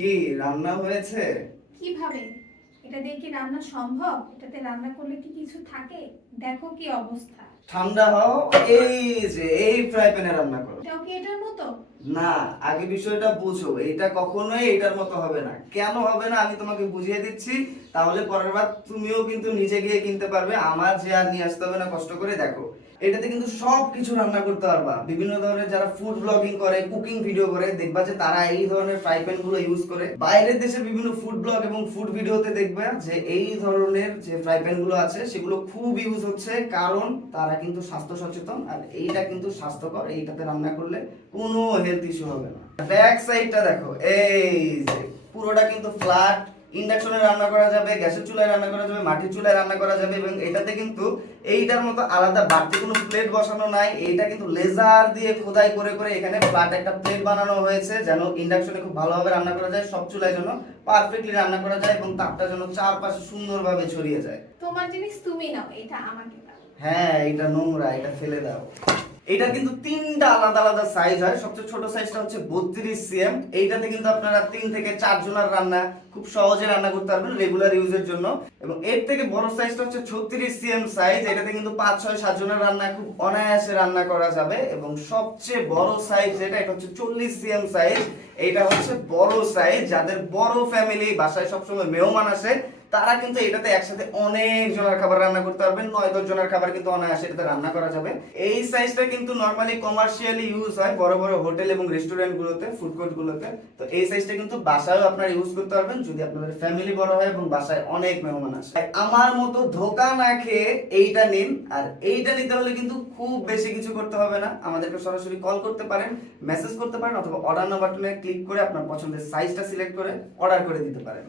কি রান্না হয়েছে? কিভাবে? এটা দিয়ে কি রান্না সম্ভব? এটাতে রান্না করলে কি কিছু থাকে? দেখো কি অবস্থা। ঠান্ডা হও, এই যে এই ফ্রাই প্যানে রান্না করো। এটাও কি এটার মতো? না, আগে বিষয়টা বুঝো, এটা কখনোই এটার মতো হবে না। কেন হবে না আমি তোমাকে বুঝিয়ে দিচ্ছি, তাহলে পরের বার তুমিও কিন্তু নিজে গিয়ে কিনতে পারবে, আমার যে আর নিয়ে আসতে হবে না কষ্ট করে। দেখো, এটাতে কিন্তু সব কিছু রান্না করতে পারবা। বিভিন্ন ধরনের যারা ফুড ব্লগিং করে, কুকিং ভিডিও করে, দেখবা যে তারা এই ধরনের ফ্রাই প্যান গুলো ইউজ করে। বাইরের দেশের বিভিন্ন ফুড ব্লগ এবং ফুড ভিডিওতে দেখবা যে এই ধরনের যে ফ্রাই প্যান গুলো আছে সেগুলো খুব ইউজ হচ্ছে, কারণ তারা কিন্তু স্বাস্থ্য সচেতন। আর এইটা কিন্তু স্বাস্থ্যকর, এইটাতে রান্না করলে কোনো হেলথ ইস্যু হবে না। ব্যাক সাইডটা দেখো, এই যে পুরোটা কিন্তু ফ্ল্যাট। ইন্ডাকশনে রান্না করা যাবে, গ্যাসের চুলায় রান্না করা যাবে, মাটির চুলায় রান্না করা যাবে। এবং এটাতে কিন্তু এইটার মতো আলাদা বাড়তি কোনো প্লেট বসানো নাই। এইটা কিন্তু লেজার দিয়ে খোদাই করে করে এখানে ফ্ল্যাট একটা প্লেট বানানো হয়েছে, যেন ইন্ডাকশনে খুব ভালোভাবে রান্না করা যায়, সব চুলায় যেন পারফেক্টলি রান্না করা যায় এবং তাপটা যেন চারপাশে সুন্দরভাবে ছড়িয়ে যায়। তোমার জিনিস তুমি নাও, এটা আমাকে দাও। হ্যাঁ, এটা নোংরা, এটা ফেলে দাও। এটা কিন্তু তিনটা আলাদা আলাদা সাইজ হয়। সবচেয়ে ছোট সাইজটা হচ্ছে 32 cm। এইটাতে কিন্তু আপনারা 3 থেকে 4 জনের রান্না খুব সহজে রান্না করতে পারবেন রেগুলার ইউজের জন্য। এবং এর থেকে বড় সাইজটা হচ্ছে 36 cm সাইজ। এটাতে কিন্তু 5, 6, 7 জনের রান্না খুব অনায়াসে রান্না করা যাবে। এবং সবচেয়ে বড় সাইজ এটা হচ্ছে 40 cm সাইজ। এটা হচ্ছে বড় সাইজ, যাদের বড় ফ্যামিলি, বাসায় সবসময় মেহমান আসে, তারা কিন্তু এটাতে একসাথে অনেক জনের খাবার রান্না করতে পারবেন। 9-10 জনের খাবার কিন্তু অনায়াসে এটাতে রান্না করা যাবে। এই সাইজটা কিন্তু নরমালি কমার্শিয়ালি ইউজ হয় বড় বড় হোটেল এবং রেস্টুরেন্ট গুলোতে, ফুড কোর্ট গুলোতে। তো এই সাইজটা কিন্তু বাসায়ও আপনারা ইউজ করতে পারবেন যদি আপনাদের ফ্যামিলি বড় হয় এবং বাসায় অনেক মেহমান আসে। আমার মতো ধোকা না খেয়ে এইটা নিন। আর এইটা নিতে হলে কিন্তু খুব বেশি কিছু করতে হবে না, আমাদেরকে সরাসরি কল করতে পারেন, মেসেজ করতে পারেন, অথবা অর্ডার নাও বাটনে ক্লিক করে আপনার পছন্দের সাইজটা সিলেক্ট করে অর্ডার করে দিতে পারেন।